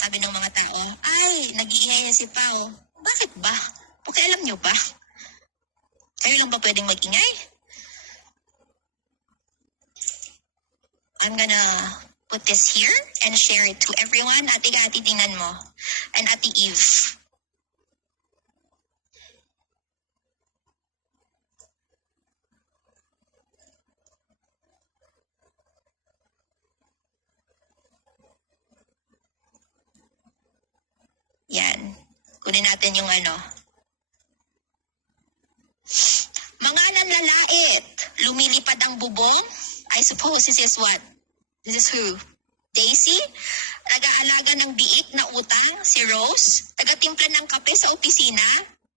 sabi ng mga tao, ay, nag-iingay na si Pao. Bakit ba? Pakialam nyo ba? Kayo lang ba pwedeng mag-ingay? I'm gonna put this here and share it to everyone. Ate Gati, tingnan mo. And Ate Eve. Yan. Kunin natin yung ano. Mga nanlalait, lumilipad ang bubong. I suppose this is what? This is who? Daisy? Nag-aalaga ng biik na utang, si Rose. Taga-timpla ng kape sa opisina.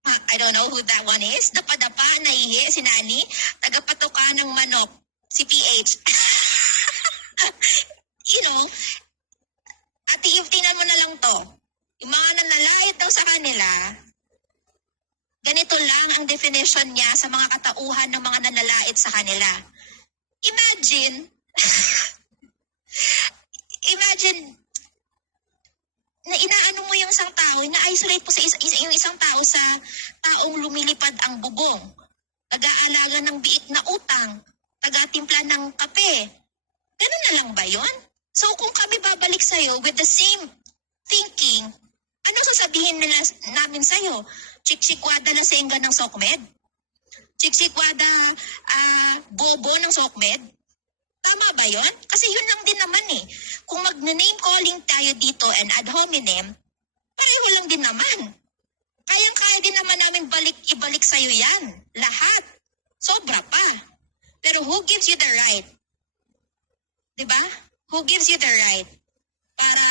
I don't know who that one is. Dapadapa, naihi, si Nani. Taga-patuka ng manok, si PH. You know, Ate Eve, tingnan mo na lang to. Yung mga nanlalait daw sa kanila, ganito lang ang definition niya sa mga katauhan ng mga nanlalait sa kanila. Imagine, na inaano mo yung isang tao, na-isolate po sa yung isang tao sa taong lumilipad ang bubong, nag-aalaga ng biik na utang, taga-timpla ng kape. Ganun na lang ba yun? So kung kami babalik sa'yo with the same thinking, ano sasabihin nila namin sa'yo? Chiksikwada lasengga ng SOCMED? Chiksikwada bobo ng SOCMED? Tama ba yon? Kasi yun lang din naman eh. Kung mag-name calling tayo dito and ad hominem, pareho lang din naman. Kayang-kaya din naman namin ibalik sa'yo yan. Lahat. Sobra pa. Pero who gives you the right? Diba? Who gives you the right para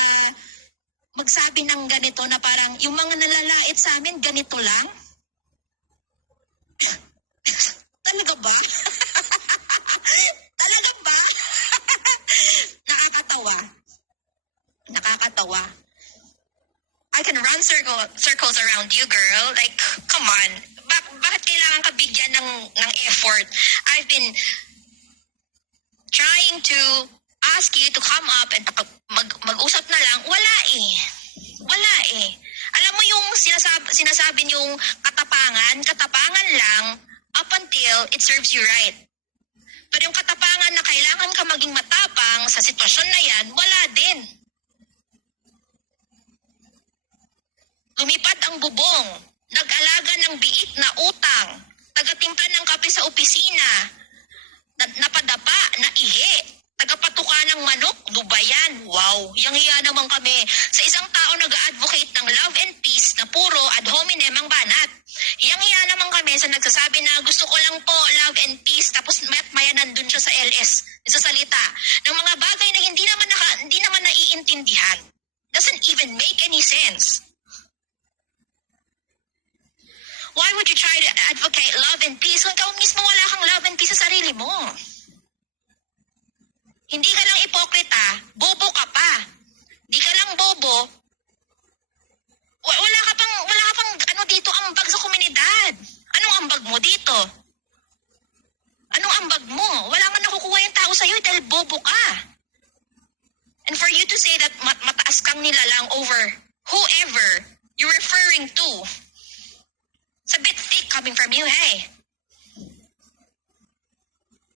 magsabi ng ganito na parang yung mga nalalait sa amin, ganito lang? Talaga ba? Talaga ba? Nakakatawa. I can run circles around you, girl. Like, come on. Bakit kailangan ka bigyan ng effort? I've been trying to ask you to come up and mag-usap na lang. Wala eh. Alam mo yung sinasabi yung katapangan lang up until it serves you right. Pero yung katapangan na kailangan ka maging matapang sa sitwasyon na yan, wala din. Lumipad ang bubong, nag-alaga ng biik na utang, taga-timpla ng kape sa opisina, napadapa, naihi, tagapatuka ng manok, dubayan. Wow, yang-hiya naman kami sa isang tao nag-advocate ng love and peace na puro ad hominem ang banat. Yang-hiya naman kami sa nagsasabi na gusto ko lang po love and peace, tapos maya nandun siya sa LS, sa salita, ng mga bagay na hindi naman naiintindihan. Doesn't even make any sense. Why would you try to advocate love and peace kung ikaw mismo wala kang love and peace sa sarili mo? Hindi ka lang ipokrita, bobo ka pa. Di ka lang bobo, wala ka pang ano dito, ambag sa komunidad. Anong ambag mo dito? Anong ambag mo? Wala man nakukuha yung tao sa'yo dahil bobo ka. And for you to say that mataas kang nilalang over whoever you're referring to, it's a bit thick coming from you, hey.